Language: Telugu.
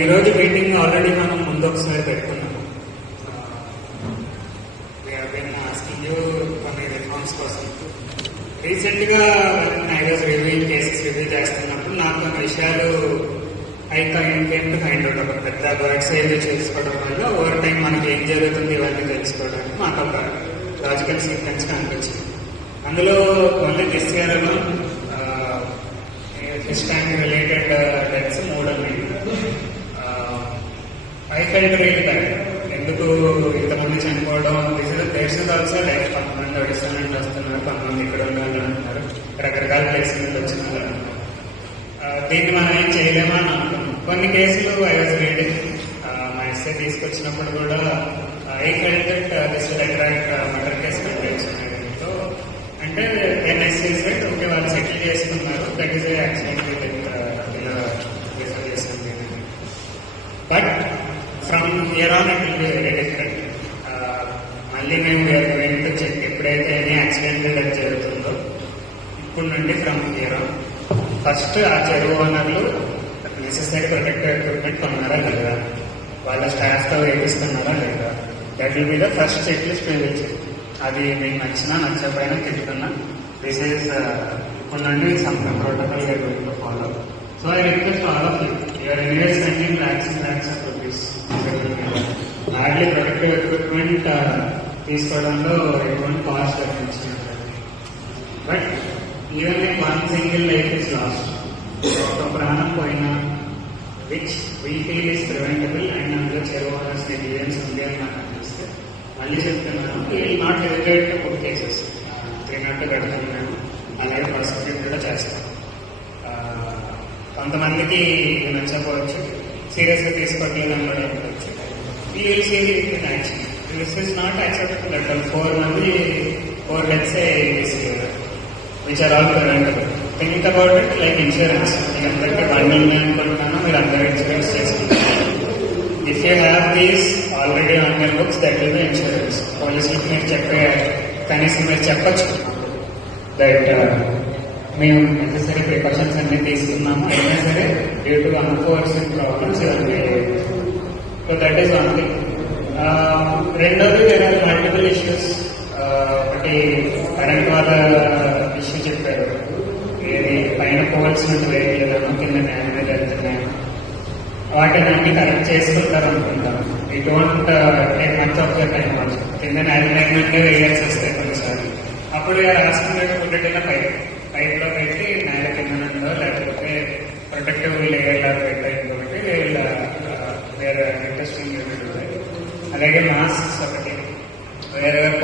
ఈరోజు మీటింగ్ ఆల్రెడీ మనం ముందు ఒకసారి పెట్టుకున్నాము ఆస్కింగ్ uh, యూ కొన్ని రిఫార్మ్స్ కోసం. రీసెంట్గా ఐ రివ్యూ కేసెస్ రివ్యూ చేస్తున్నప్పుడు నాకు కొన్ని విషయాలు అయితే కేమ్ ఫైండ్ అవుట్ ఒక పెద్ద ఎక్సైజ్ చేసుకోవడం వల్ల ఓవర్ టైం మనకి ఏం జరుగుతుంది ఇవన్నీ తెలుసుకోవడానికి మాకు రాజకీయ లాజికల్ అనిపించింది. అందులో మళ్ళీ this year fish tank related deaths మూడు ఉన్నాయి. ఐ ఫెల్ట్ రియల్ బ్యాడ్ ఎందుకు ఇంతమంది చనిపోవడం? దిస్ ఇస్ ఆల్సో లైఫ్ కొంతమంది ఒడిశా నుండి వస్తున్నారు. కొంతమంది ఇక్కడ ఉండాలని అంటున్నారు. రకరకాల ప్లేస్ నుండి వచ్చిన వాళ్ళు దీన్ని మనం ఏం చేయలేమా అని అనుకున్నాం. కొన్ని కేసులు ఐ వాజ్ రీడింగ్ ఎస్ఏ తీసుకొచ్చినప్పుడు కూడా I felt this will attract murder case అంటే ఎన్ఎస్సీ సెట్ ఓకే వాళ్ళు సెటిల్ చేసుకున్నారు. దట్ ఈస్ యాక్సిడెంట్ ఇలా చేసింది but from year on it will be very different మళ్ళీ మేము వేరే టు చెక్ ఎప్పుడైతే ఎనీ యాక్సిడెంట్ జరుగుతుందో ఇప్పుడు నుండి ఫ్రమ్ ఇయర్ ఆన్ ఫస్ట్ ఆ చెరువు ఓనర్లు నెసెసరీ ప్రొటెక్టివ్ ఎక్విప్మెంట్ కొన్నారా లేదా వాళ్ళ స్టాఫ్తో వేపిస్తున్నారా లేదా? That will be the first checklist వేయించి అది మీకు నచ్చినా నచ్చకపోయినా తిట్టుకున్నా దిస్ ఈస్ ఇప్పుడు నుండి some ప్రోటోకాల్గా follow so I request all of you you're anyways spending lakhs lakhs of rupees largely productive equipment తీసుకోవడంలో ఎటువంటి cost లభించినట్టు but even one single life is lost ఒక ప్రాణం పోయినా which we feel is preventable and అందులో చెరువు డిజైన్స్ ఉంది అని నాకు అనిపిస్తే మళ్ళీ చెప్తున్నాను ఈ నాట్ ఎలిగేట్ బుక్ కేసెస్ త్రీ నాట్ కడుతున్నాను అలాగే ప్రాసిక్యూట్ కూడా చేస్తాం కొంతమందికి నచ్చకపోవచ్చు సీరియస్గా తీసుకోవట్లేదని కూడా అనుకోవచ్చు ఈ will see action this is not acceptable at four మంది four deaths this which are all preventable think about it like insurance మీకు అందరికీ బండి ఉంది will underwrite అందరూ ఇన్సూరెన్స్ చేసుకుంటారు. If you have these already on your books that will be insurance పోలీసులకు మీరు చెప్పే కనీసం మీరు చెప్పచ్చు దట్ మేము నెసరీ ప్రికాషన్స్ అన్ని తీసుకున్నాము. అయినా సరే డ్యూ టు అన్ఫోర్స్డ్ ప్రాబ్లమ్స్ ఇవన్నీ so that is one thing రెండోది వేరే మల్టిపుల్ ఇష్యూస్ ఒకటి కరెంట్ వాళ్ళ ఇష్యూ చెప్పారు. ఏది? పైన పోల్స్ నుండి వేయలేదనో కింద డ్యామేజ్ వెళ్తున్నాయి వాటిని అన్ని కరెక్ట్ చేసుకుంటారు అనుకుంటాం. ఈ don't take much of the time also కింద అలైన్మెంట్ వేయాల్సి వస్తాయి కొన్నిసార్లు. అప్పుడు ఇక రాసుకున్నట్టు ఉండేటిలో పైప్ పైప్లో పెట్టి నేల కింద లేకపోతే ప్రొటెక్టివ్ లేయర్ లాగా పెట్టాయి కాబట్టి వేరే ఇంట్రెస్టింగ్ అలాగే మాస్క్స్ ఒకటి వేరే వేరే